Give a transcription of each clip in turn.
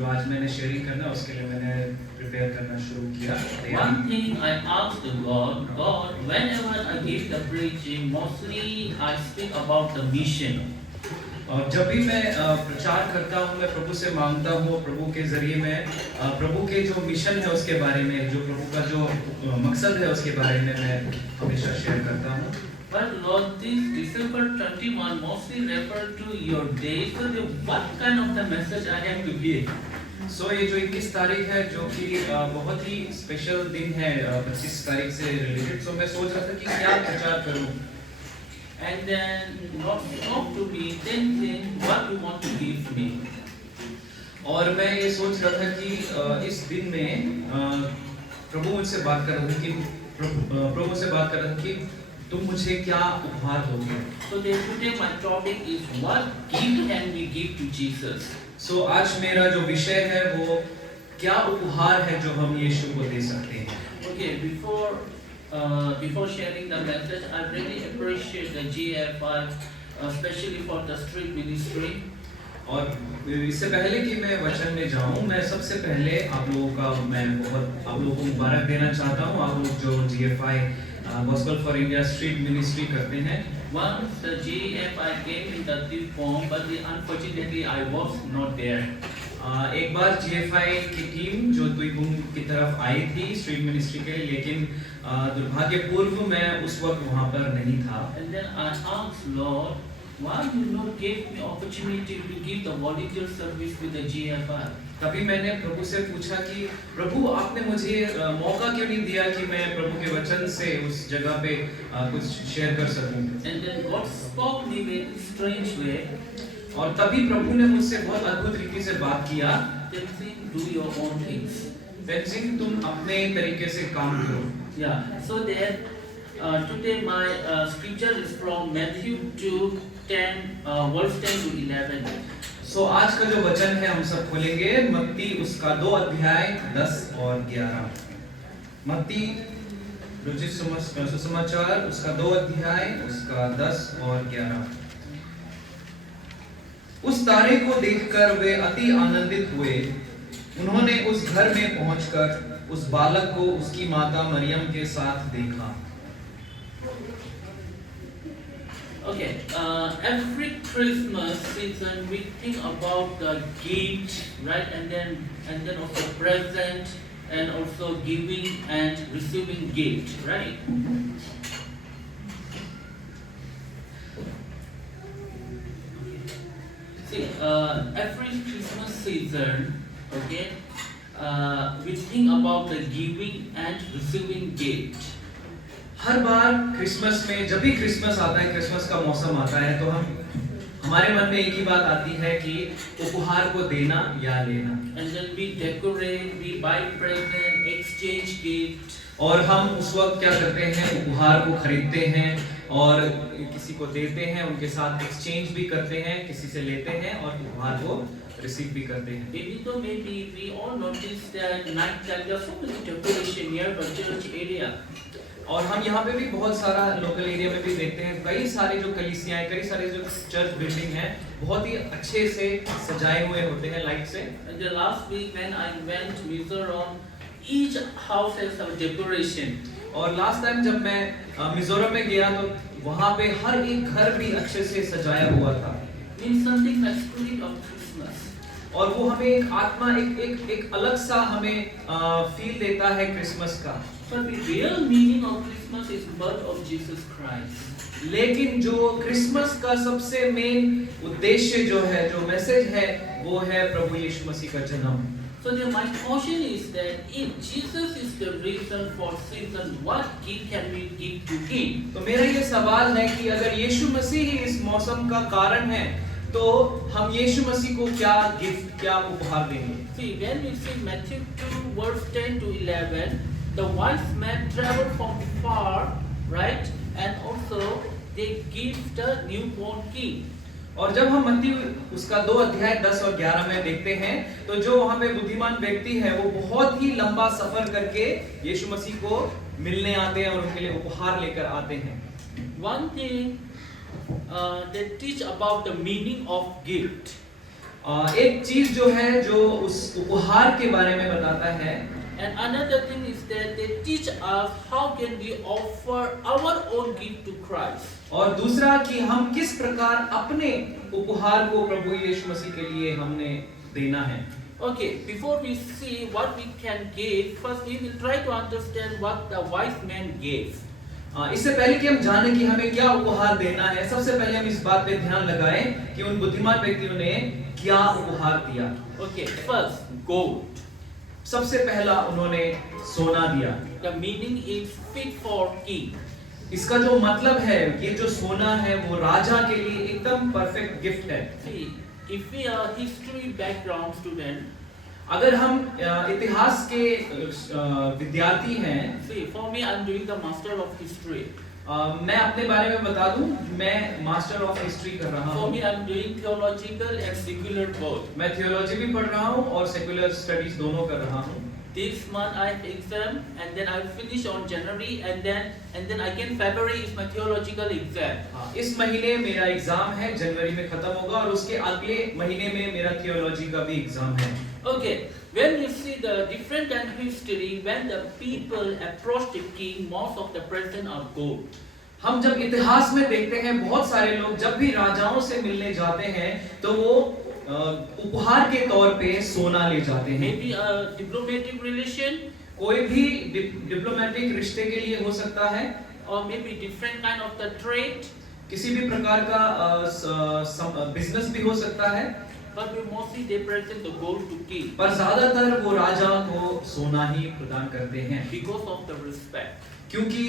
जो आज मैंने शेयरिंग करना है उसके लिए मैंने प्रिपेयर करना शुरू किया। One thing I asked the God, whenever I give the preaching, mostly I speak about the mission. और जब भी मैं प्रचार करता हूँ, मैं प्रभु से मांगता हूँ, प्रभु के जरिए मैं प्रभु के जो मिशन है उसके बारे में, जो प्रभु का जो मकसद है उसके बारे में मैं हमेशा शेयर करता हूँ। But Lord, this December 21 mostly refer to your day. So what kind of the message I have to give? So ये जो 21 तारीख है जो कि बहुत ही स्पेशल दिन है 25 तारीख से रिलेटेड, so मैं सोच रहा था कि क्या प्रचार करूं। And then not to me, then what you want to give me? और मैं ये सोच रहा था कि इस दिन में प्रभु मुझसे बात कर रहा था कि प्रभु मुझसे बात कर रहा था कि तुम मुझे क्या उपहार दोगे। So today my topic is what gift can we give to Jesus? So आज मेरा जो विषय है वो क्या उपहार है जो हम यीशु को दे सकते हैं। Okay, before sharing the message, I really appreciate the GFI, especially for the street ministry. और इससे पहले कि मैं वचन में जाऊं, मैं सबसे पहले आप लोगों को मुबारक देना चाहता हूं। आप लोग जो GFI Gospel for India street ministry करते हैं। Once the GFI came in the form, but unfortunately I was not there. एक बार GFI की टीम जो तुईबुंग की तरफ आई थी स्ट्रीट मिनिस्ट्री के लिए, लेकिन दुर्भाग्यपूर्व मैं उस वक्त वहाँ पर नहीं था। And then I asked Lord, why you not gave me opportunity to give the volunteer service with the GFI? तभी मैंने प्रभु से पूछा कि प्रभु आपने मुझे मौका क्यों नहीं दिया कि मैं प्रभु के वचन से उस जगह पे कुछ शेयर कर सकूं। And then God spoke me in strange way. और तभी प्रभु ने मुझसे बहुत अद्भुत रीति से बात किया। Then do your own things. Benzene तुम अपने तरीके से काम करो। Yeah. So then today my scripture is from Matthew 2:10, verse 10 to 11. So आज का जो वचन है हम सब खोलेंगे मत्ती उसका 2 अध्याय 10 और 11। मत्ती रुचित सुसमाचार उसका 2 अध्याय उसका 10 और 11। उस तारे को देखकर वे अति आनंदित हुए। उन्होंने उस घर में पहुंचकर उस बालक को उसकी माता मरियम के साथ देखा। Okay, every Christmas season we think about the gift, right? And then also present, and also giving and receiving gift, right? See, every Christmas season, okay, we think about the giving and receiving gift. Her bar Christmas में जब भी Christmas आता है, Christmas का मौसम आता है, तो हमारे मन में एक ही बात आती है कि उपहार को देना या लेना। And then we decorate, we buy present, exchange gift. और हम उस वक्त क्या करते हैं, उपहार को खरीदते हैं और किसी को देते हैं, उनके साथ एक्सचेंज भी करते हैं, किसी से लेते हैं और उपहार को रिसीव भी करते हैं। Maybe we all notice that night time there are so many decoration near the church area. और हम यहाँ पे भी बहुत सारा लोकल एरिया में भी देखते हैं, कई सारे जो कलीसियाएं, कई सारे जो चर्च बिल्डिंग हैं, बहुत ही अच्छे से सजाए हुए होते हैं लाइट से। And the last week when I went Mizoram, each house has some decoration. और लास्ट टाइम जब मैं मिजोरम में गया तो वहाँ पे हर एक घर भी अच्छे से सजाया हुआ था। Means something like spirit of Christmas. और वो हमें एक आत्मा एक अलग सा हमें फील देता है क्रिसमस का। But the real meaning of Christmas is birth of Jesus Christ. लेकिन जो क्रिसमस का सबसे मेन उद्देश्य जो है, जो मैसेज है, वो है प्रभु यीशु मसीह का जन्म। So then my question is that if Jesus is the reason for season, what gift can we give to him? तो मेरा ये सवाल है कि अगर यीशु मसीह ही इस मौसम का कारण है, तो हम यीशु मसीह को क्या गिफ्ट, क्या उपहार देंगे? See, when we see Matthew 2 verse 10 to 11, the wise men traveled from far, right? And also they give the newborn king. और जब हम मत्ती उसका 2 अध्याय 10 और 11 में देखते हैं, तो जो वहाँ पे बुद्धिमान व्यक्ति है वो बहुत ही लंबा सफर करके यीशु मसीह को मिलने आते हैं और उनके लिए उपहार लेकर आते हैं। One thing they teach about the meaning of gift. एक चीज जो है जो उस उपहार के बारे में बताता है, And another thing is that they teach us how can we offer our own gift to Christ. और दूसरा कि हम किस प्रकार अपने उपहार को प्रभु यीशु मसीह के लिए हमने देना है। Okay, before we see what we can give, first we will try to understand what the wise man gave. इससे पहले कि हम जानें कि हमें क्या उपहार देना है, सबसे पहले हम इस बात पे ध्यान लगाएं कि उन बुद्धिमान व्यक्तियों ने क्या उपहार दिया। Okay, first gold. सबसे पहला उन्होंने सोना दिया। The meaning is fit for king. इसका जो मतलब है, ये जो सोना है वो राजा के लिए एकदम परफेक्ट गिफ्ट है। See, if we are history background student, अगर हम इतिहास के विद्यार्थी हैं, see, for me I'm doing the master of history. मैं अपने बारे में बता दूं, मैं मास्टर ऑफ हिस्ट्री कर रहा For हूं। me I'm doing theological and secular both. मैं थियोलॉजी भी पढ़ रहा हूं और सेकुलर स्टडीज दोनों कर रहा हूं। This month I have exam and then I finish on January and then again February is my theological exam. इस महीने मेरा एग्जाम है, जनवरी में खत्म होगा और उसके अगले महीने में मेरा थियोलॉजी का भी एग्जाम है। Okay, when you see the different and history, when the people approach the king, most of the present are gold. हम जब इतिहास में देखते हैं, बहुत सारे लोग जब भी राजाओं से मिलने जाते हैं तो वो उपहार के तौर पे सोना ले जाते हैं। Maybe a diplomatic relation, कोई भी डिप्लोमेटिक रिश्ते के लिए हो सकता है, or maybe different kind of the trade, किसी भी प्रकार का बिजनेस भी हो सकता है, but we mostly they present the gold to king पर ज्यादातर वो राजा को सोना ही प्रदान करते हैं because of the respect. क्योंकि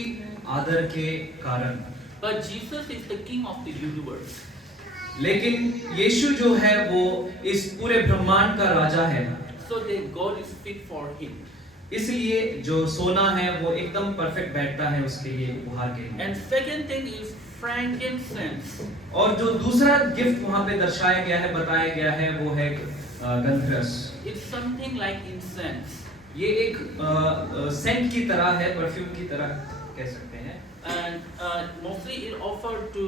आदर के कारण। But Jesus is the king of the universe. लेकिन यीशु जो है वो इस पूरे ब्रह्मांड का राजा है, So the gold is fit for him. इसलिए जो सोना है वो एकदम परफेक्ट बैठता है उसके लिए, उपहार के लिए। And second thing is frankincense. और जो दूसरा गिफ्ट वहां पे दर्शाया गया है, बताया गया है, वो है गंधरस। It's something like incense. ये एक सेंट की तरह है, परफ्यूम की तरह कह सकते हैं। And mostly it offered to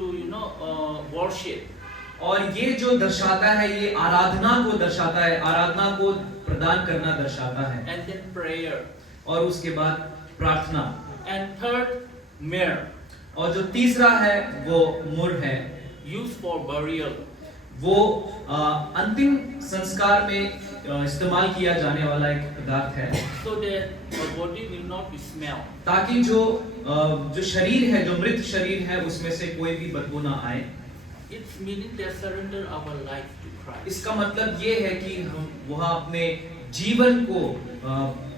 worship. और ये जो दर्शाता है, ये आराधना को दर्शाता है, आराधना को प्रदान करना दर्शाता है। And then prayer. और उसके बाद प्रार्थना। And third, myrrh, और जो तीसरा है वो मुर है, used for burial. वो अंतिम संस्कार में इस्तेमाल किया जाने वाला एक पदार्थ है, So that the body will not be smelled. ताकि जो शरीर है, जो मृत शरीर है, उसमें से कोई भी बदबू ना आए। It's meaning that surrender our life to Christ. इसका मतलब ये है कि हम वहाँ अपने जीवन को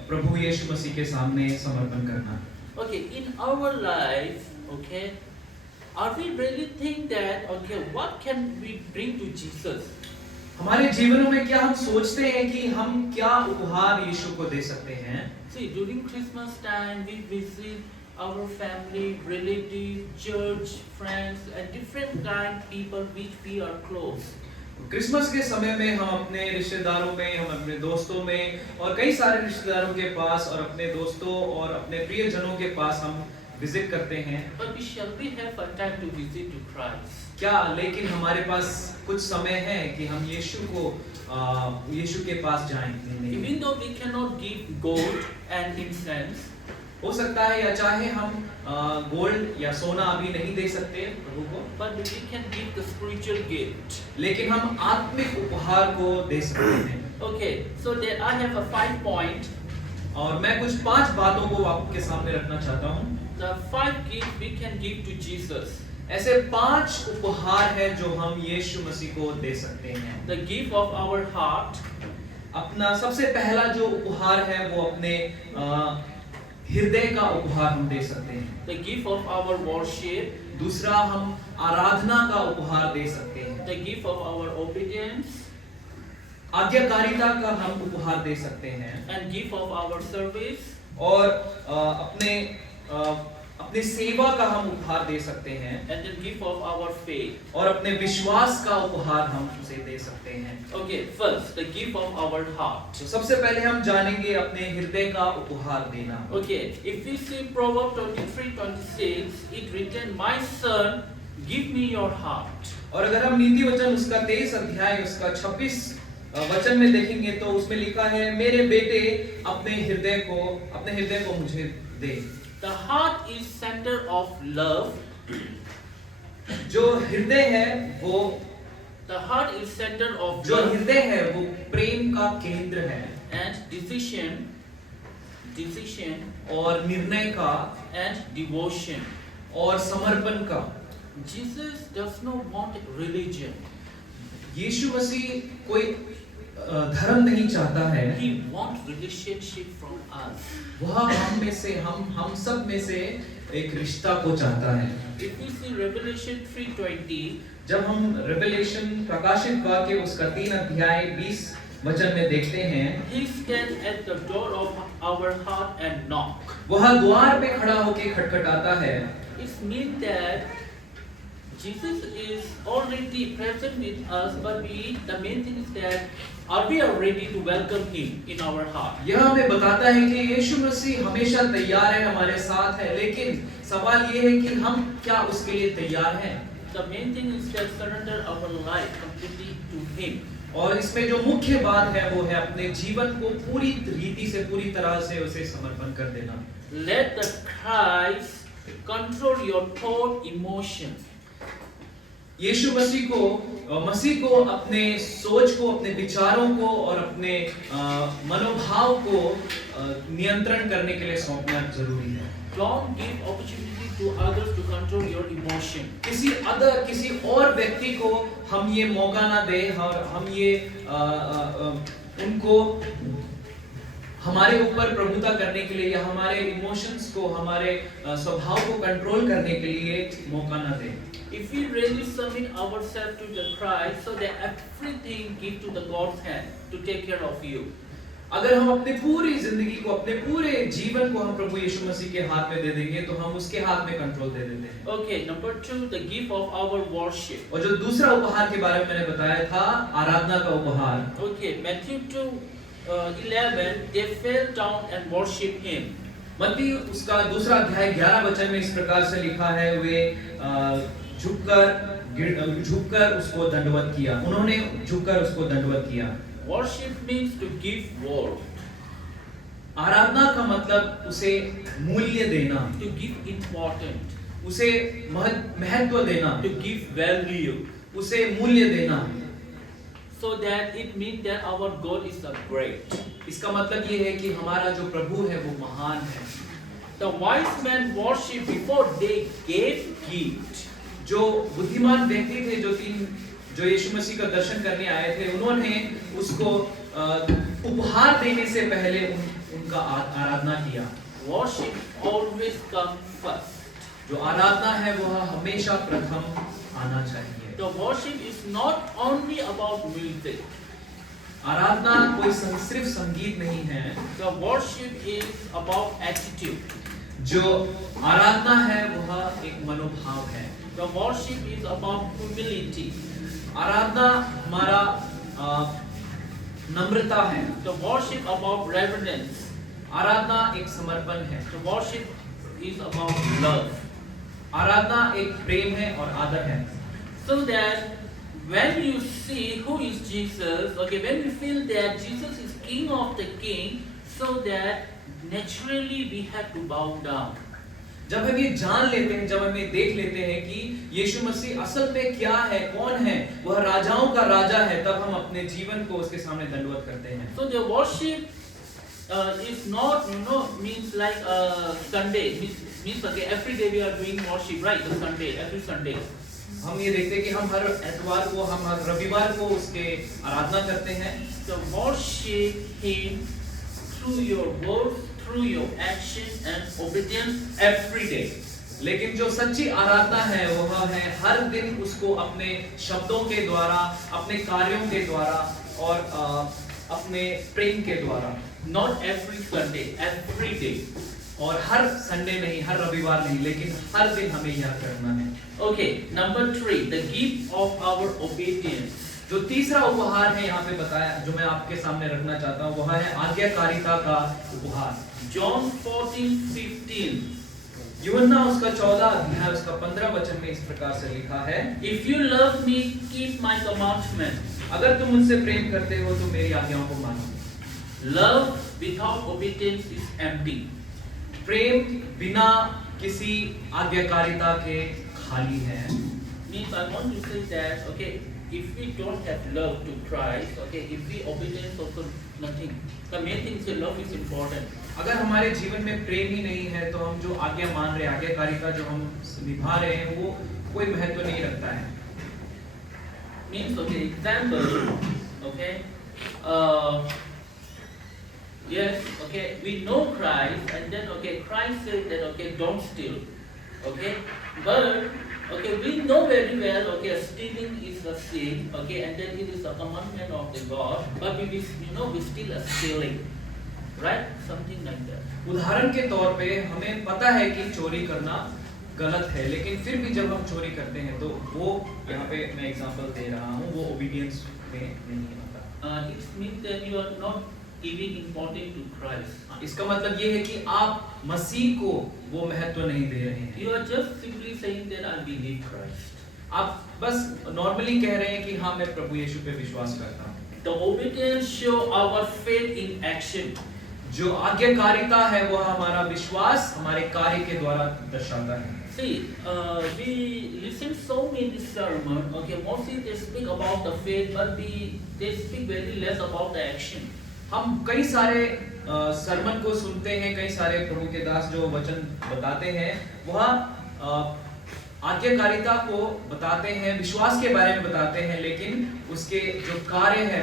प्रभु यीशु मसीह के सामने समर्पण करना। Okay, in our life, okay, are we really think that, okay, what can we bring to Jesus? हमारे जीवनों में क्या हम सोचते हैं कि हम क्या उपहार यीशु को दे सकते हैं? See, during Christmas time, we visit our family, relatives, church, friends, and different kind people which we are close. Christmas के समय में हम अपने रिश्तेदारों में, हम अपने दोस्तों में और कई सारे रिश्तेदारों के पास और अपने दोस्तों और अपने प्रियजनों के पास हम विजिट करते हैं। But we shall we have a time to visit to Christ? क्या लेकिन हमारे पास कुछ समय है कि हम यीशु के पास जाएं? Even though we cannot give gold and incense, हो सकता है या चाहे हम गोल्ड या सोना अभी नहीं दे सकते प्रभु को, but we can give the spiritual gift. लेकिन हम आत्मिक उपहार को दे सकते हैं। Okay, so there I have a 5 point. और मैं कुछ 5 बातों को आपके सामने रखना चाहता हूँ। The 5 gifts we can give to Jesus. ऐसे 5 उपहार हैं जो हम यीशु मसीह को दे सकते हैं। The gift of our heart. अपना सबसे पहला जो उपहार है वो अपने हृदय का उपहार हम दे सकते हैं। The gift of our worship. दूसरा, हम आराधना का उपहार दे सकते हैं। The gift of our obedience. आज्ञाकारिता का हम उपहार दे सकते हैं। And gift of our service. और अपने सेवा का हम उपहार दे सकते हैं। And the gift of our faith. और अपने विश्वास का उपहार हम उसे दे सकते हैं। Okay, first the gift of our heart. तो सबसे पहले हम जानेंगे अपने हृदय का उपहार देना। Okay, if we see Proverbs 23:26, it written, "My son, Give me your heart. और अगर हम नीति वचन उसका 23 अध्याय उसका 26 वचन में देखेंगे तो उसमें लिखा है, मेरे बेटे अपने हृदय को मुझे दे। The heart is center of love. जो हृदय है वो The heart is center of जो love हृदय है वो प्रेम का केंद्र है and decision और निर्णय का and devotion. और समर्पण का। Jesus does not want religion. यीशु मसीह कोई धर्म नहीं चाहता है, He wants relationship from us. वह हम में से हम सब में से एक रिश्ता को चाहता है। If we see Revelation 3:20, जब हम रेवलेशन प्रकाशित वाक्य उसका 3 अध्याय 20 वचन में देखते हैं, He stands at the door of our heart and knock. वह द्वार पे खड़ा होकर खटखटाता है। It means that Jesus is already present with us, but the main thing is that are we ready to welcome Him in our heart? यह हमें बताता है कि यीशु मसीह हमेशा तैयार है, हमारे साथ है, लेकिन सवाल ये है कि हम क्या उसके लिए तैयार हैं? The main thing is that surrender our life completely to Him. और इसमें जो मुख्य बात है वो है अपने जीवन को पूरी रीति से पूरी तरह से उसे समर्पण कर देना। Let the Christ control your thought, emotions. यीशु मसीह को अपने सोच को, अपने विचारों को और अपने मनोभाव को नियंत्रण करने के लिए सौंपना जरूरी है। Don't give opportunity to others to control your emotion. किसी और व्यक्ति को हम ये मौका ना दे और हम ये उनको हमारे ऊपर प्रभुता करने के लिए या हमारे इमोशंस को, हमारे स्वभाव को कंट्रोल करने के लिए मौका ना दें। If we really submit ourselves to the Christ, so that everything give to the God's hand to take care of you. अगर हम अपनी पूरी जिंदगी को, अपने पूरे जीवन को हम प्रभु यीशु मसीह के हाथ में दे देंगे तो हम उसके हाथ में कंट्रोल दे देते हैं। Okay, number 2, the gift of our worship. और जो दूसरा उपहार के बारे में मैंने बताया था, आराधना का उपहार। Okay, Matthew 2:11, they fell down and worship Him. मत्ती उसका दूसरा अध्याय 11 वचन में इस प्रकार से लिखा है, वे झुककर उसको दंडवत किया। उन्होंने झुककर उसको दंडवत किया। Worship means to give worth, आराधना का मतलब उसे मूल्य देना, to give importance, उसे महत्व देना, to give value. उसे मूल्य देना। So that it means that our God is a great. इसका मतलब ये है कि हमारा जो प्रभु है वो महान है। The wise men worship before they gave gift. जो बुद्धिमान व्यक्ति थे, जो यीशु मसीह का दर्शन करने आए थे, उन्होंने उसको उपहार देने से पहले उनका आराधना किया। Worship always comes first. जो आराधना है वह हमेशा प्रथम आना चाहिए। The worship is not only about music. आराधना कोई सिर्फ संगीत नहीं है। The worship is about attitude. जो आराधना है वह एक मनोभाव है। The worship is about humility. आराधना हमारा नम्रता है। The worship about reverence. आराधना एक समर्पण है। The worship is about love. आराधना एक प्रेम है और आदर है। So that when you see who is Jesus, okay, when we feel that Jesus is King of the King, so that naturally we have to bow down. जब हम ये जान लेते हैं, जब हम ये देख लेते हैं कि यीशु मसीह असल में क्या है, कौन है, वह राजाओं का राजा है, तब हम अपने जीवन को उसके सामने दंडवत करते हैं। So the worship is not, means like Sunday. Means okay, every day we are doing worship, right? The Sunday, every Sunday. हम ये देखते हैं कि हम हर एतवार को, हम हर रविवार को उसके आराधना करते हैं। So worship Him through your words, through your action and obedience every day. लेकिन जो सच्ची आराधना है वह है हर दिन उसको अपने शब्दों के द्वारा, अपने कार्यों के द्वारा और अपने प्रेम के द्वारा। Not every Sunday, every day. और हर संडे नहीं, हर रविवार नहीं, लेकिन हर दिन हमें यह करना है। Okay, number 3, the gift of our obedience. जो तीसरा उपहार है यहाँ पे बताया, जो मैं आपके सामने रखना चाहता हूँ, वह है आज्ञाकारिता का उपहार। John 14:15. यूहन्ना उसका 14 अध्याय उसका 15 वचन में इस प्रकार से लिखा है, If you love me, keep my commandments. अगर तुम मुझसे प्रेम करते हो तो मेरी आज्ञाओं को मानो। Love without obedience is empty. प्रेम बिना किसी आज्ञाकारिता के खाली है। Means I want to say that, okay, if we don't have love to Christ, okay, if we obedience also nothing. The main thing is love is important. अगर हमारे जीवन में प्रेम ही नहीं है तो हम जो आज्ञा मान रहे हैं, आज्ञाकारिता जो हम निभा रहे हैं, वो कोई महत्व नहीं रखता है। Means, okay, example, okay, yes, okay, we know Christ, and then, okay, Christ said that, okay, don't steal, okay, but, okay, we know very well, okay, stealing is a sin, okay, and then it is a commandment of the God, but we still are stealing, right? Something like that. उदाहरण के तौर पे हमें पता है कि चोरी करना गलत है, लेकिन फिर भी जब हम चोरी करते हैं तो वो, यहाँ पे मैं एग्जांपल दे रहा हूँ, वो ओबीडियंस में नहीं आता। It means that you are not giving importance to Christ. इसका मतलब ये है कि आप मसीह को वो महत्व नहीं दे रहे हैं। You are just simply saying that I believe Christ. आप बस नॉर्मली कह रहे हैं कि हाँ मैं प्रभु यीशु पे विश्वास करता हूँ। The obedience show our faith in action. जो आज्ञाकारिता है वो हमारा विश्वास हमारे कार्य के द्वारा दर्शाता है। See, we listen so many sermons. Okay, mostly they speak about the faith, but they speak very less about the action. हम कई सारे सरमन को सुनते हैं, कई सारे प्रभु के दास जो वचन बताते हैं, वह आज्ञाकारिता को बताते हैं, विश्वास के बारे में बताते हैं, लेकिन उसके जो कार्य है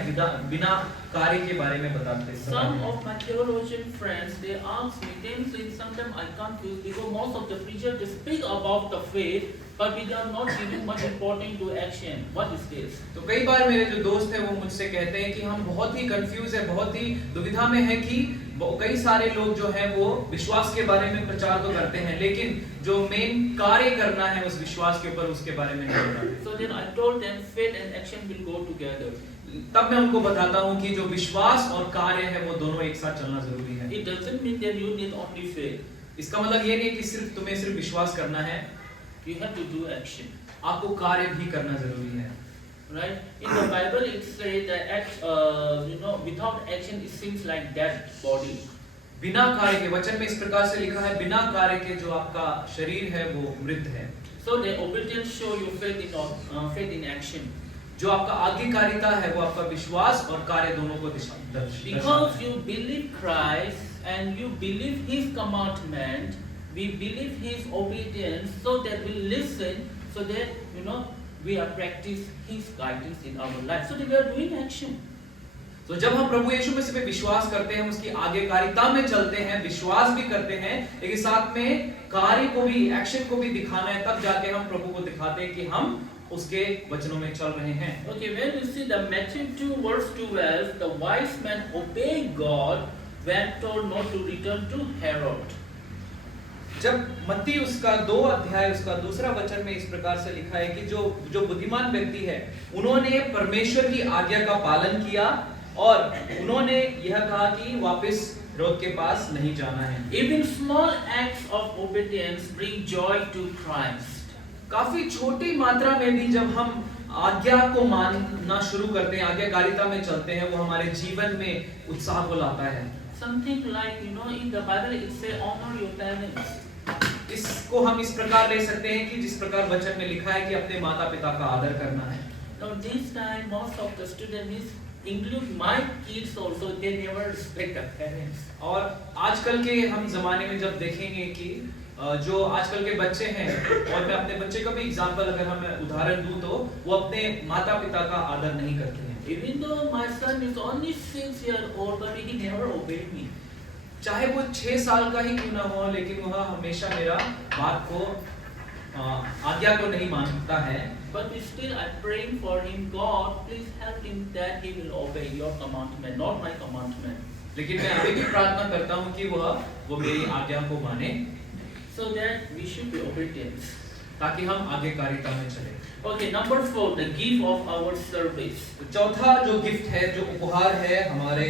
बिना कार्य के बारे में बताते हैं। Some of my theologian friends, they ask me, sometimes I confuse because most of the preachers they speak about the faith, but we are not giving much importance to action. What is this? तो कई बार मेरे जो दोस्त हैं वो मुझसे कहते हैं कि हम बहुत ही कंफ्यूज है, बहुत ही दुविधा में है कि कई सारे लोग जो हैं वो विश्वास के बारे में प्रचार तो करते हैं, लेकिन जो मेन कार्य करना है उस विश्वास के ऊपर उसके बारे में नहीं बताते। So then I told them faith and action will go together. तब मैं उनको बताता हूँ कि जो विश्वास और कार्य है वो दोनों एक साथ चलना जरूरी है। It doesn't mean that you need only faith. इसका मतलब ये नहीं है कि तुम्हें सिर्फ विश्वास करना है, You have to do action. आपको कार्य भी करना जरूरी है। Right? In the Bible it says that without action it seems like dead body. बिना कार्य के, वचन में इस प्रकार से लिखा है, बिना कार्य के जो आपका शरीर है वो मृत है। So the obedience show your faith in action. जो आपका आज्ञाकारिता है वो आपका विश्वास और कार्य दोनों को दर्शाता है। Because you believe Christ and you believe His commandment, we believe His obedience, so that we listen, so that we are practice His guidance in our life. So that we are doing action. तो जब हम प्रभु यीशु मसीह पे विश्वास करते हैं, हम उसकी आज्ञाकारिता में चलते हैं, विश्वास भी करते हैं, लेकिन साथ में कार्य को भी, एक्शन को भी दिखाना है, तब जाके हम प्रभु को दिखाते हैं कि हम उसके वचनों में चल रहे हैं। Okay, when you see the Matthew 2 verse 12, the wise man obeyed God when told not to return to Herod. जब मत्ती उसका 2 अध्याय उसका दूसरा वचन में इस प्रकार से लिखा है कि जो बुद्धिमान व्यक्ति है, उन्होंने परमेश्वर की आज्ञा का पालन किया और उन्होंने यह कहा कि वापस हेरोद के पास नहीं जाना है। Even small acts of obedience bring joy to Christ. काफी छोटी मात्रा में भी जब हम आज्ञा को मानना शुरू करते हैं, आज्ञाकारिता में चलते हैं, वो हमारे जीवन में उत्साह को लाता है। Something like in the Bible it say honor your parents. इसको हम इस प्रकार ले सकते हैं कि जिस प्रकार वचन में लिखा है कि अपने माता पिता का आदर करना है। Now this time most of the students include my kids also, they never respect their parents. और आजकल के हम जमाने में जब देखेंगे कि जो आजकल के बच्चे हैं, और मैं अपने बच्चे का भी एग्जांपल अगर हम उदाहरण दूं तो वो अपने माता पिता का आदर नहीं करते हैं। Even though my son is only 6 years old, but he never obeyed me. चाहे वो 6 साल का ही क्यों ना हो, लेकिन वह हमेशा मेरा बात को आज्ञा को नहीं मानता है। But still I'm praying for him, God please help him that he will obey your commandment, not my commandment. लेकिन मैं अभी भी प्रार्थना करता हूँ कि वो मेरी आज्ञा को माने, so that we should be obedient, ताकि हम आज्ञाकारिता में चलें। Okay, number 4, the gift of our service. तो चौथा जो गिफ्ट है, जो उपहार है हमारे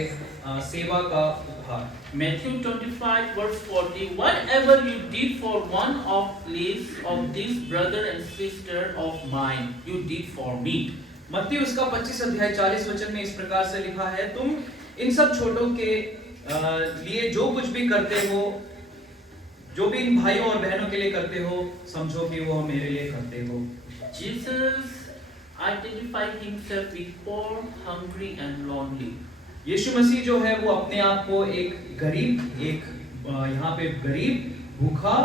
सेवा का उपहार। Matthew 25 verse 40, whatever you did for one of least of this brother and sister of mine, you did for me. मत्ती उसका 25 अध्याय 40 वचन में इस प्रकार से लिखा है, तुम इन सब छोटों के लिए जो कुछ भी करते हो, जो भी इन भाइयों और बहनों के लिए करते हो, समझो कि वो मेरे लिए करते हो। Jesus identified himself with poor, hungry and lonely. यीशु मसीह जो है वो अपने आप को एक गरीब, यहाँ पे गरीब, भूखा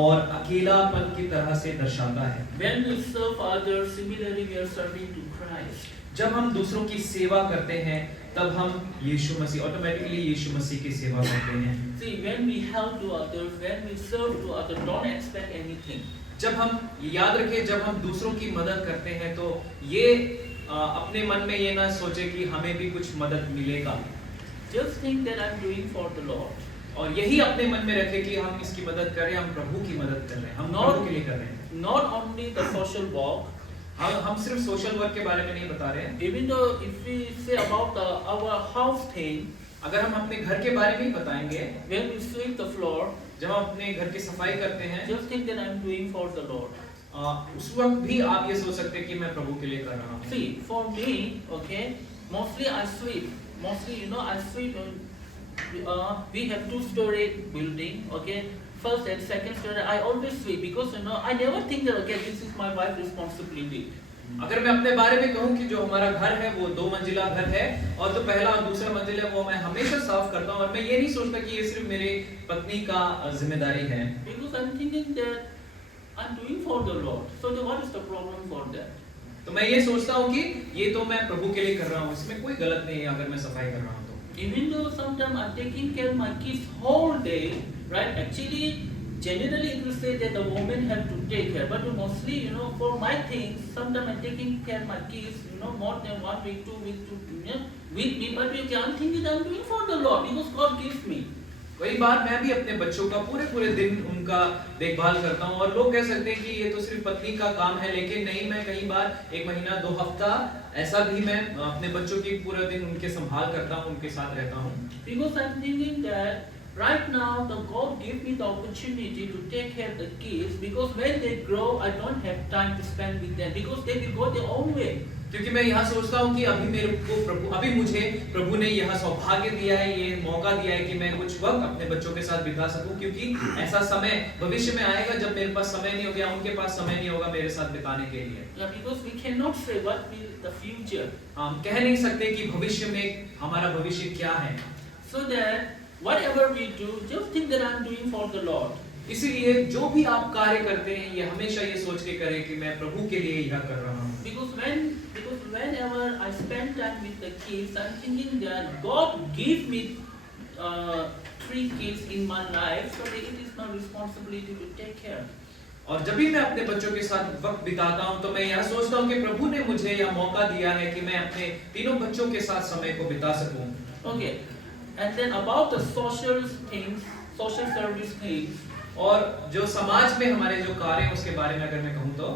और अकेलापन की तरह से दर्शाता है। When we serve others, similarly we are serving to Christ. जब हम दूसरों की सेवा करते हैं, तब हम यीशु मसीह ऑटोमेटिकली यीशु मसीह की सेवा करते हैं। See, when we help to others, when we serve to others, don't expect anything. जब हम याद रखें, जब हम दूसरों की मदद करते हैं तो ये अपने मन में ये ना सोचे कि हमें भी कुछ मदद मिलेगा। Just think that I'm doing for the Lord. और यही अपने मन में रखें कि हम इसकी मदद कर रहे हैं, हम प्रभु की मदद कर रहे हैं, हम प्रभु के लिए कर रहे हैं। Not only the social work. हम सिर्फ सोशल वर्क के बारे में नहीं बता रहे हैं। Even though if we say about our house thing, अगर हम अपने घर के बारे में ही बताएंगे, when we sweep the floor, जब हम अपने घर की सफाई करते हैं, just think that I'm doing for the Lord. उस वक्त भी आप ये सोच सकते हैं कि मैं प्रभु के लिए कर रहा हूँ। See, for me, okay, mostly I sweep. Mostly, I sweep. We have 2-story building, okay. First and second story, I always sweep because I never think that okay, this is my wife's responsibility. अगर मैं अपने बारे में कहूँ कि जो हमारा घर है वो 2 मंजिला घर है और जो पहला और दूसरा मंजिल है वो मैं हमेशा साफ करता हूँ और मैं ये नहीं सोचता कि ये सिर्फ मेरे पत्नी का जिम्मेदारी है। Because I'm thinking that I'm doing for the Lord. So what is the problem for that? तो मैं ये सोचता हूँ कि ये तो मैं प्रभु के लिए कर रहा हूँ, इसमें कोई गलत नहीं है अगर मैं सफाई कर रहा हूँ तो। Even though sometimes I'm taking care of my kids whole day, right? Actually, generally it will say that the women have to take care, but mostly, for my things, sometimes I'm taking care of my kids, more than 1 week, 2 weeks, with me, but I'm thinking that I'm doing for the Lord because God gives me. कई बार मैं भी अपने बच्चों का पूरे दिन उनका देखभाल करता हूँ और लोग कह सकते हैं कि ये तो सिर्फ पत्नी का काम है, लेकिन नहीं, मैं कई बार 1 महीना 2 हफ्ता ऐसा भी मैं अपने बच्चों की पूरा दिन उनके संभाल करता हूँ, उनके साथ रहता हूँ। Because I'm thinking that right now the God gave me the opportunity to take care of the kids because when they grow I don't have time to spend with them because they will go their own way. क्योंकि मैं यहाँ सोचता हूँ कि अभी मुझे प्रभु ने यह सौभाग्य दिया है, ये मौका दिया है कि मैं कुछ वक्त अपने बच्चों के साथ बिता सकूं, क्योंकि ऐसा समय भविष्य में आएगा जब मेरे पास समय नहीं होगा, उनके पास समय नहीं होगा मेरे साथ बिताने के लिए। Yeah, because we cannot say what will the future. हम कह नहीं सकते कि भविष्य में हमारा भविष्य क्या है। So that whatever we do, just think that I'm doing for the Lord. इसीलिए जो भी आप कार्य करते हैं ये हमेशा ये सोच के करें कि मैं प्रभु के लिए यह कर रहा हूँ। Because whenever I spend time with the kids, I'm thinking that God gave me 3 kids in my life, so it is my responsibility to take care. और जब भी मैं अपने बच्चों के साथ वक्त बिताता हूँ तो मैं यह सोचता हूँ कि प्रभु ने मुझे यह मौका दिया है कि मैं अपने तीनों बच्चों के साथ समय को बिता सकूं। Okay, and then about the social things, social service things, और जो समाज में हमारे जो कार्य हैं उसके बारे में अगर मैं कहूँ तो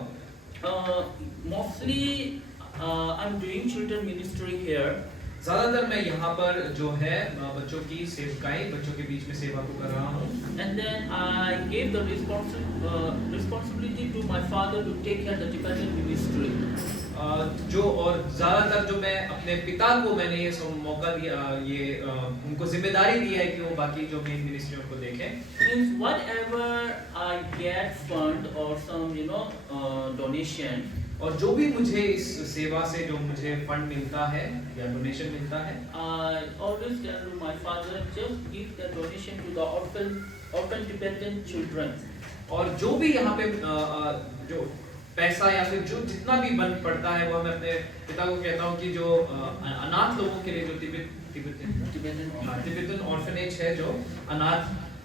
mostly I'm doing children ministry here. ज़्यादातर मैं यहाँ पर जो है बच्चों की सेवकाई, बच्चों के बीच में सेवा को कर रहा हूँ। And then I gave the responsibility to my father to take care of the Tibetan ministry. जो और ज़्यादातर जो मैं अपने पिता को मैंने ये मौका दिया, ये उनको जिम्मेदारी दी है कि वो बाकी जो मेन मिनिस्ट्री उनको देखें। Means whatever I get fund or some donation, और जो भी मुझे इस सेवा से जो मुझे फंड मिलता है या डोनेशन मिलता है, I always tell to my father just give the donation to the orphan Tibetan children. और जो भी यहाँ पे जो पैसा या फिर जो जितना भी बन पड़ता है वो मैं अपने पिता को कहता हूँ कि जो अनाथ लोगों के लिए जो तिब्बतन ऑर्फनेज है, जो अनाथ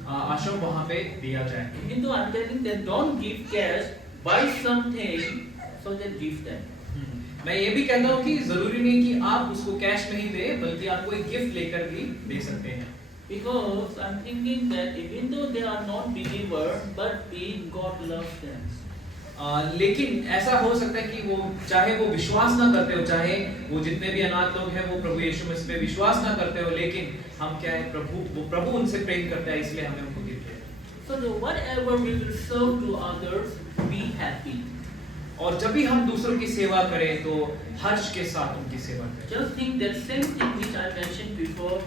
आश्रम वहाँ पे दिया जाए। Even though I'm telling them don't give cash, buy something, so then give them. मैं ये भी कहता हूँ कि जरूरी नहीं कि आप उसको कैश में ही दे, बल्कि आप कोई गिफ्ट लेकर भी दे सकते हैं। Because I'm thinking that even though they are not believers, but God loves them. लेकिन ऐसा हो सकता है कि वो चाहे वो विश्वास ना करते हो, चाहे वो जितने भी अनाथ लोग हैं वो प्रभु यीशु मसीह पे विश्वास ना करते हो, लेकिन हम क्या है, प्रभु उनसे प्रेम करता है, इसलिए हमें उनको गिफ्ट देते हैं। So whatever we will serve to others, be happy. और जब भी हम दूसरों की सेवा करें तो हर्ष के साथ उनकी सेवा करें। Just think that same thing which I mentioned before,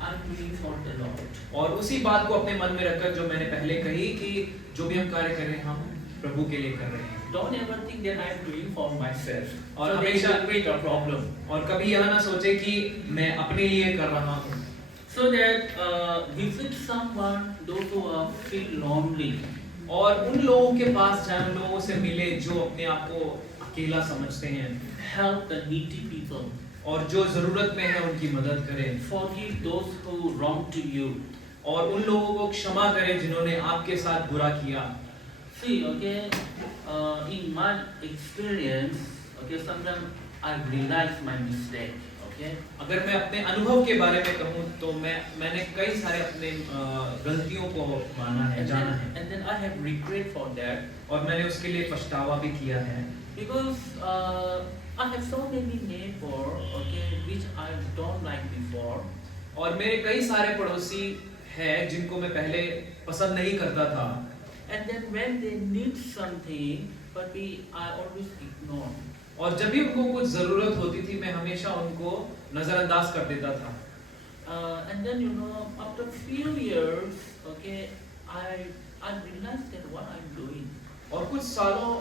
I'm doing for the Lord. और उसी बात को अपने मन में रखकर जो मैंने पहले कही कि जो भी हम कार्य कर रहे हैं हम प्रभु के लिए कर रहे हैं। Don't ever think that I'm doing for myself. और So there is हमेशा a greater problem. और कभी यह ना सोचे कि मैं अपने लिए कर रहा हूँ। So that visit someone, those who feel lonely. और उन लोगों के पास जाए, उन लोगों से मिले जो अपने आप को अकेला समझते हैं, Help the needy people. और जो जरूरत में है उनकी मदद करें, Forgive those who wrong to you. और उन लोगों को क्षमा करें जिन्होंने आपके साथ बुरा किया। See, okay, in my experience, okay, sometimes I realize my mistake. Okay. अगर मैं अपने अनुभव के बारे में कहूँ तो मैंने कई सारे अपने गलतियों को माना है, जाना है, And then I have regret for that. और मैंने उसके लिए पछतावा भी किया है। Because I have so many neighbors, okay, which I don't like before. और मेरे कई सारे पड़ोसी हैं जिनको मैं पहले पसंद नहीं करता था, And then when they need something, but I always ignore. और जब भी उनको कुछ जरूरत होती थी मैं हमेशा उनको नजरअंदाज कर देता था। And then after few years, okay, I realized that what I'm doing. और कुछ सालों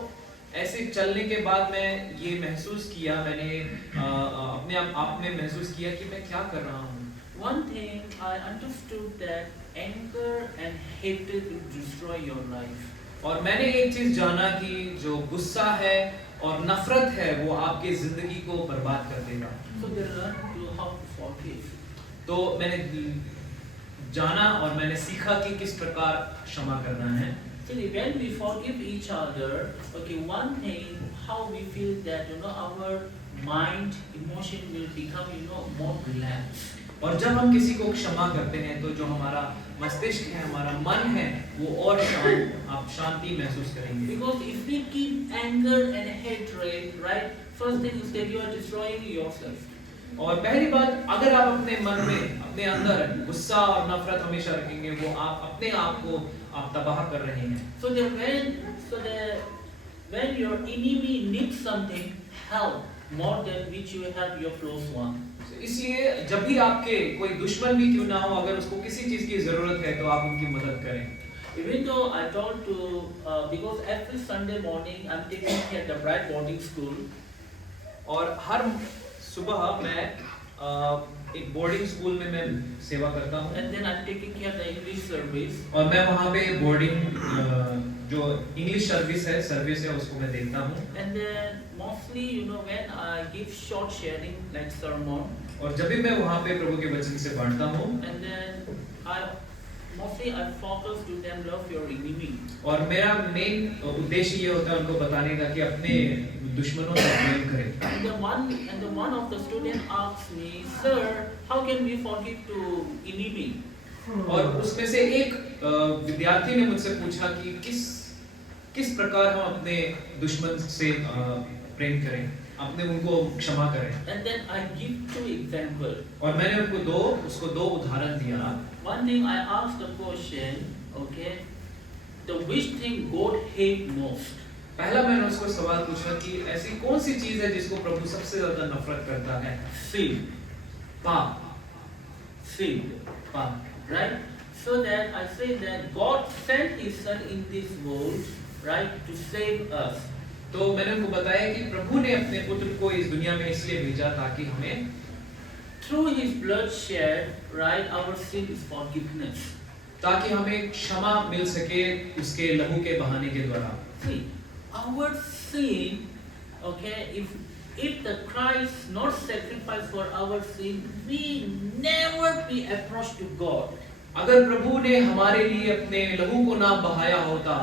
ऐसे चलने के बाद मैं ये महसूस किया, मैंने अपने आप में महसूस किया कि मैं क्या कर रहा हूँ। One thing I understood that anger and hatred will destroy your life. और मैंने एक चीज जाना कि जो गुस्सा है और नफरत है वो आपके जिंदगी को बर्बाद कर देगा। So they learn to how to forgive. तो मैंने जाना और मैंने सीखा कि किस प्रकार क्षमा करना है। Actually, when we forgive each other, okay, one thing, how we feel that our mind, emotion will become more relaxed. और जब हम किसी को क्षमा करते हैं तो जो हमारा मस्तिष्क है, हमारा मन है, वो और आप शांति महसूस करेंगे। Because if we keep anger and hatred, right, first thing is that you are destroying yourself. और पहली बात, अगर आप अपने मन में, अपने अंदर गुस्सा और नफरत हमेशा रखेंगे, वो आप अपने आप को आप तबाह कर रहे हैं। So that when your enemy needs something, help more than which you have your close one. इसलिए जब भी आपके कोई दुश्मन भी क्यों ना हो, अगर उसको किसी चीज की जरूरत है तो आप उनकी मदद करें। Even though I told to because every Sunday morning I'm taking care the Bright Boarding School. और हर सुबह मैं एक बोर्डिंग स्कूल में मैं सेवा करता हूँ। And then I'm taking care of the English service. और मैं वहाँ पे बोर्डिंग जो इंग्लिश सर्विस है उसको मैं देखता हूँ। And then mostly when I give short sharing like sermon. और जब भी मैं वहाँ पे प्रभु के वचन से बांटता हूँ, And then I focus to them love your enemy. और मेरा मेन उद्देश्य ये होता है उनको बताने का कि अपने दुश्मनों से प्रेम करें। And the one of the student asked me, sir, how can we forgive to enemy? और उसमें से एक विद्यार्थी ने मुझसे पूछा कि किस प्रकार हम अपने दुश्मन से प्रेम करें, अपने उनको क्षमा करें। And then I give 2 examples. और मैंने उसको दो उदाहरण दिया। One thing I asked the question, okay, the which thing God hate most? पहला मैंने उसको सवाल पूछा कि ऐसी कौन सी चीज है जिसको प्रभु सबसे ज्यादा नफरत करता है? Sin. पाप। Sin. पाप। Right? So that I say that God sent His Son in this world, right, to save us. तो मैंने उनको बताया कि प्रभु ने अपने पुत्र को इस दुनिया में इसलिए भेजा ताकि हमें Through His blood shed, right, our sin is forgiveness. ताकि हमें क्षमा मिल सके उसके लहू के बहाने के द्वारा। See, our sin, okay, if the Christ not sacrifice for our sin, we never be approached to God. अगर प्रभु ने हमारे लिए अपने लहू को ना बहाया होता,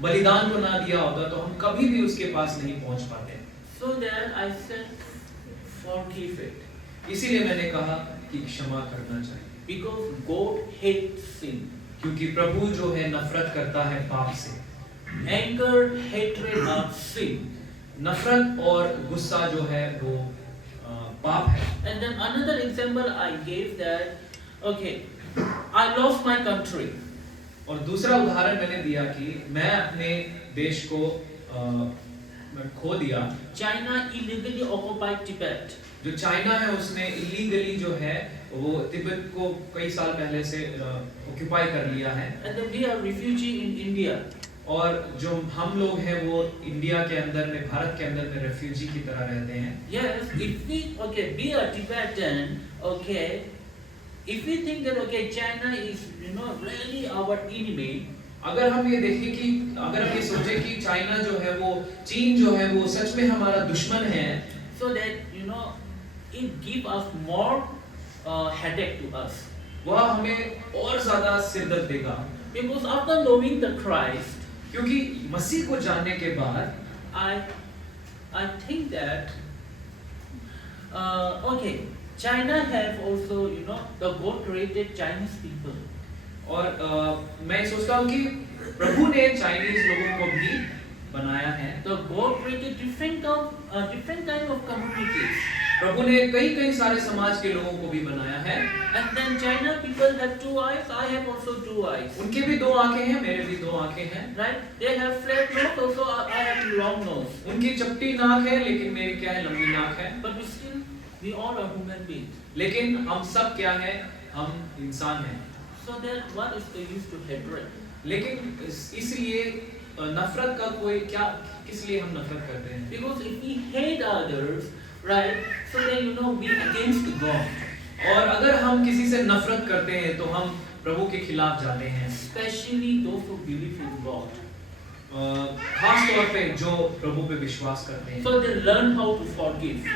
बलिदान को ना दिया होता, तो हम कभी भी उसके पास नहीं पहुंच पाते। So that I said, forgive it. इसीलिए मैंने कहा कि क्षमा करना चाहिए। Because God hates sin. क्योंकि प्रभु जो है नफरत करता है पाप से। anger, hatred are sin. नफरत और गुस्सा जो है वो पाप है। And then another example I gave that, okay, I lost my country. और दूसरा उदाहरण मैंने दिया कि मैं अपने देश को मैं खो दिया। China illegally occupied Tibet. जो चाइना है उसने इलीगली जो है वो तिब्बत को कई साल पहले से ऑक्युपाई कर लिया है। And then we are refugee in India. और जो हम लोग हैं वो इंडिया के अंदर में, भारत के अंदर में रेफ्यूजी की तरह रहते हैं। Yes, if we be a Tibetan, okay, if we think that okay, China is really our enemy, अगर हम ये देखें कि अगर हम ये सोचें कि चाइना जो है वो, चीन जो है वो सच में हमारा दुश्मन है, so that it give us more headache to us. वह हमें और ज्यादा सिरदर्द देगा। Because after knowing the Christ, क्योंकि मसीह को जानने के बाद I think that okay, China have also the God created Chinese people. और मैं सोचता हूँ कि प्रभु ने चाइनीज लोगों को भी बनाया है। The God created different kind of communities. प्रभु ने कई सारे समाज के लोगों को भी बनाया है। And then China people have two eyes. I have also two eyes. उनके भी दो आंखें हैं, मेरे भी दो आंखें हैं। Right? They have flat nose, also I have long nose. उनकी चपटी नाक है, लेकिन मेरी क्या है, लंबी नाक है। But we all are human beings. लेकिन हम सब क्या है, हम इंसान हैं। So then what is the use to hatred? लेकिन इसलिए नफरत का कोई क्या, किस लिए हम नफरत करते हैं? Because if we hate others, right? So then we against God. और अगर हम किसी से नफरत करते हैं तो हम प्रभु के खिलाफ जाते हैं। Especially those who believe in God. खास तौर पे जो प्रभु पे विश्वास करते हैं। So they learn how to forgive.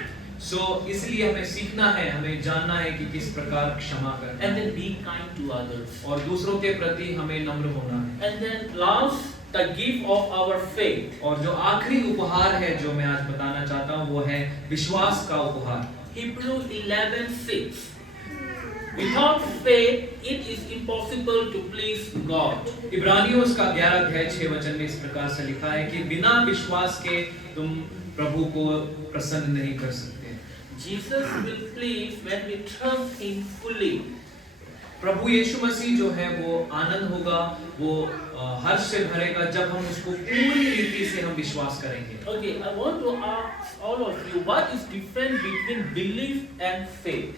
इसलिए हमें सीखना है, हमें जानना है कि किस प्रकार क्षमा करना है। And then be kind to others. और दूसरों के प्रति हमें नम्र होना है। And then last, the gift of our faith. और जो आखिरी उपहार है जो मैं आज बताना चाहता हूँ वो है विश्वास का उपहार। Hebrews 11:6. Without faith, it is impossible to please God. इब्रानियों उसका 11 अध्याय 6 वचन में इस प्रकार से लिखा है कि बिना विश्वास के तुम प्रभु को प्रसन्न नहीं कर सकते। Jesus will please when we trust Him fully. प्रभु यीशु मसीह जो है वो आनंद होगा, वो हर्ष से भरेगा जब हम उसको पूरी रीति से हम विश्वास करेंगे। Okay, I want to ask all of you, what is difference between belief and faith?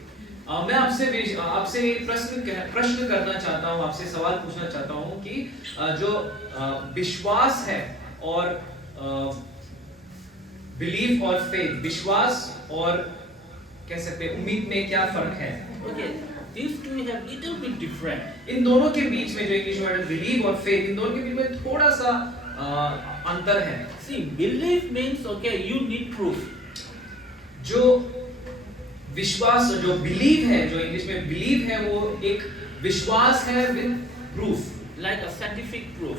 मैं आपसे एक प्रश्न करना चाहता हूँ, आपसे सवाल पूछना चाहता हूँ कि जो विश्वास है और बिलीफ और फेथ, विश्वास और कह सकते हैं उम्मीद में क्या फर्क है? Okay, these two have little bit different. इन दोनों के बीच में जो इंग्लिश वर्ड बिलीव और फेथ, इन दोनों के बीच में थोड़ा सा अंतर है। See, belief means okay, you need proof. जो विश्वास, जो बिलीव है, जो इंग्लिश में बिलीव है, वो एक विश्वास है with proof, Like a scientific proof.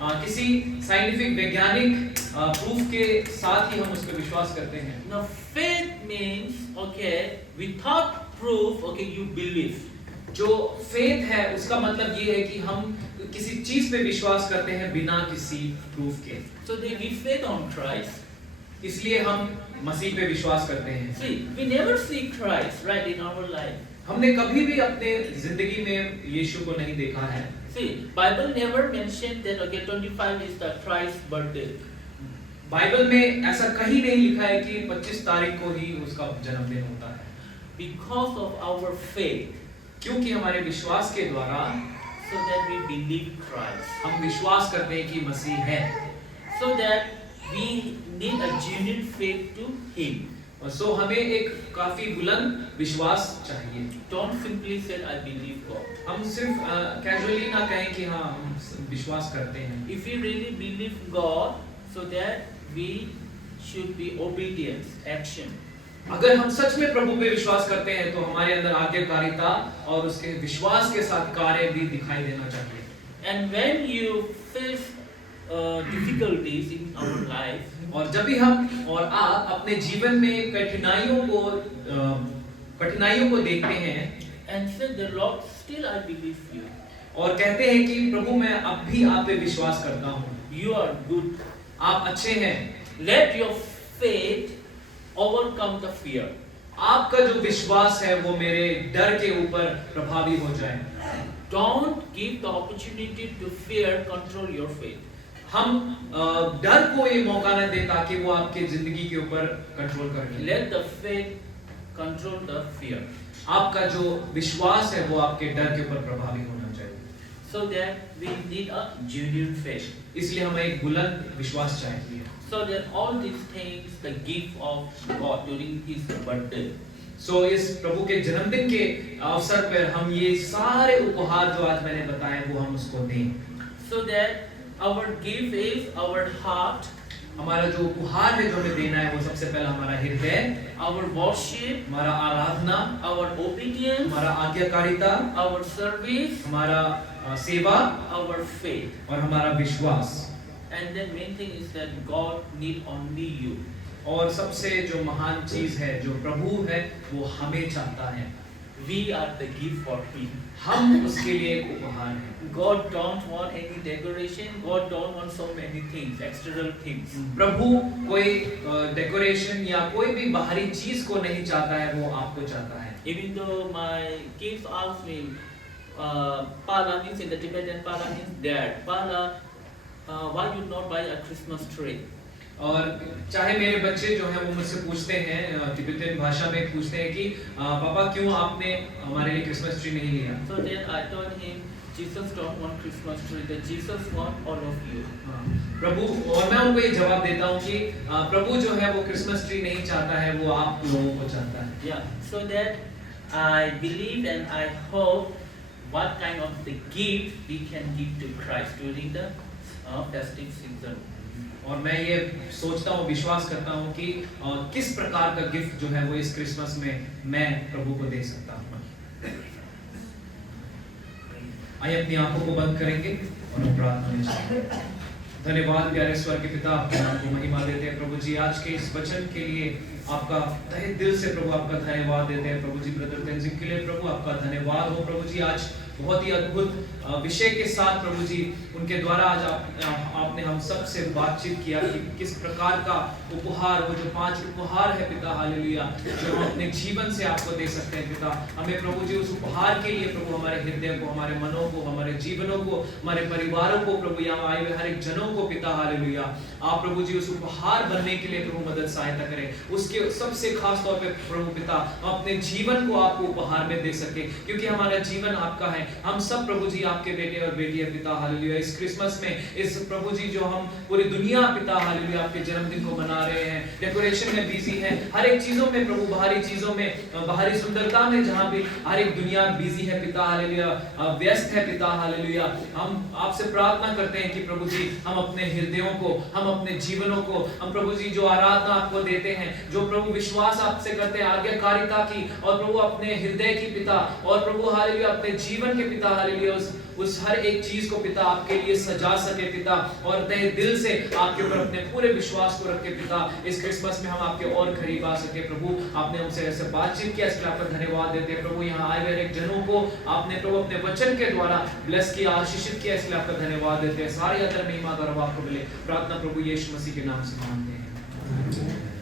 किसी साइंटिफिक वैज्ञानिक प्रूफ के साथ ही हम उस पर विश्वास करते हैं। Now faith means okay, without proof, okay, you believe. जो फेथ है उसका मतलब ये है कि हम किसी चीज पे विश्वास करते हैं बिना किसी प्रूफ के। So they give faith on Christ. इसलिए हम मसीह पे विश्वास करते हैं। See, we never see Christ right in our life. हमने कभी भी अपने जिंदगी में यीशु को नहीं देखा है। See, Bible never mentioned that okay, 25 is the Christ's birthday. Bible में ऐसा कहीं नहीं लिखा है कि 25 तारीख को ही उसका जन्मदिन होता है। Because of our faith, क्योंकि हमारे विश्वास के द्वारा so that we believe Christ. हम विश्वास करते हैं कि मसीह है। So that we need a genuine faith to Him. और सो हमें एक काफी बुलंद विश्वास चाहिए। Don't simply say I believe God. हम सिर्फ कैजुअली ना कहें कि हाँ हम विश्वास करते हैं। If we really believe God, so that we should be obedience, action. अगर हम सच में प्रभु पे विश्वास करते हैं तो हमारे अंदर आज्ञाकारिता और उसके विश्वास के साथ कार्य भी दिखाई देना चाहिए। And when you face difficulties in our life, और जब भी हम और आप अपने जीवन में कठिनाइयों को देखते हैं and say the Lord, still I believe you. और कहते हैं कि प्रभु मैं अब भी आप पे विश्वास करता हूँ, You are good. आप अच्छे हैं, Let your faith overcome the fear. आपका जो विश्वास है वो मेरे डर के ऊपर प्रभावी हो जाए। Don't give the opportunity to fear control your faith. हम डर को ये मौका न दें ताकि वो आपके जिंदगी के ऊपर कंट्रोल कर ले। Let the faith control the fear. आपका जो विश्वास है वो आपके डर के ऊपर प्रभावी होना चाहिए। So that we need a genuine faith. इसलिए हमें एक बुलंद विश्वास चाहिए। So that all these things, the gift of God during His birthday. सो इस प्रभु के जन्मदिन के अवसर पर हम ये सारे उपहार जो आज मैंने बताए वो हम उसको दें। So that our gift is our heart, हमारा जो उपहार है जो हमें देना है वो सबसे पहला हमारा हृदय, our worship, हमारा आराधना, our obedience, हमारा आज्ञाकारिता, our service, हमारा सेवा our faith. और हमारा विश्वास। And the main thing is that God need only you. और सबसे जो महान चीज है जो प्रभु है वो हमें चाहता है। We are the gift for Him. हम उसके लिए एक उपहार हैं। God don't want any decoration. God don't want so many things, external things. प्रभु कोई डेकोरेशन या कोई भी बाहरी चीज को नहीं चाहता है, वो आपको चाहता है। Even though my kids ask me, Pala means in the Tibetan, Pala means dad. Pala, why you not buy a Christmas tree? और चाहे मेरे बच्चे जो हैं वो मुझसे पूछते हैं, तिब्बतन भाषा में पूछते हैं कि पापा क्यों आपने हमारे लिए क्रिसमस ट्री नहीं लिया? So then I told him, Jesus don't want Christmas tree. That Jesus want all of you. प्रभु, और मैं उनको ये जवाब देता हूँ कि प्रभु जो है वो क्रिसमस ट्री नहीं चाहता है, वो आप लोगों को चाहता है। Yeah. So that I believe and I hope what kind of the gift we can give to Christ during the festive season. और मैं ये सोचता हूँ, विश्वास करता हूँ कि किस प्रकार का गिफ्ट जो है वो इस क्रिसमस में मैं प्रभु को दे सकता हूँ। आइए अपनी आंखों को बंद करेंगे और हम प्रार्थना में जाएंगे। धन्यवाद प्यारे स्वर्ग के पिता, आपके नाम को महिमा देते हैं प्रभु जी। आज के इस वचन के लिए आपका तहे दिल से प्रभु आपका धन्यवाद देते हैं प्रभु जी। ब्रदर तेंजिंग के लिए प्रभु आपका धन्यवाद हो प्रभु जी। आज बहुत ही अद्भुत विषय के साथ प्रभु जी उनके द्वारा आज आपने हम सब से बातचीत किया कि किस प्रकार का उपहार, वो जो 5 उपहार है पिता, हालेलुया, जो हम अपने जीवन से आपको दे सकते हैं पिता। हमें प्रभु जी उस उपहार के लिए प्रभु हमारे हृदय को, हमारे मनों को, हमारे जीवनों को, हमारे परिवारों को प्रभु, यहाँ आए हुए हर एक जनों को पिता, हालेलुया, आप प्रभु जी उस उपहार बनने के लिए प्रभु मदद सहायता करें। उसके सबसे खास तौर पे प्रभु पिता हम अपने जीवन को आपको उपहार में दे सके, क्योंकि हमारा जीवन आपका है। हम सब प्रभु जी आपके बेटे और बेटी है पिता, हालेलुया। इस क्रिसमस में इस प्रभु जी जो हम पूरी दुनिया पिता, हालेलुया, आपके जन्मदिन को मना रहे हैं, डेकोरेशन में बिजी हैं, हर एक चीजों में प्रभु, बाहरी चीजों में, बाहरी सुंदरता में, जहां भी हर एक दुनिया बिजी है पिता, हालेलुया, व्यस्त है पिता, हालेलुया। हम आपसे प्रार्थना करते हैं कि प्रभु जी हम अपने हृदयों को, हम अपने जीवनों को, हम प्रभु जी जो आराधना आपको देते हैं, जो प्रभु विश्वास आपसे करते हैं आज्ञाकारिता की, और प्रभु अपने हृदय की पिता, और प्रभु हालेलुया अपने जीवन के पिता, हालेलुया, उस हर एक चीज को पिता आपके लिए सजा सके पिता, और तहे दिल से आपके ऊपर अपने पूरे विश्वास को रख के पिता इस क्रिसमस में हम आपके और करीब आ सके। प्रभु आपने हमसे ऐसे बातचीत किया, इसके लिए आपका धन्यवाद देते हैं प्रभु। यहाँ आए हुए एक जनों को आपने प्रभु अपने वचन के द्वारा ब्लेस किया, आशीषित किया, इसके लिए आपका धन्यवाद देते हैं। सारी आदर महिमा गौरव आपको मिले। प्रार्थना प्रभु यीशु मसीह के नाम से मांगते हैं।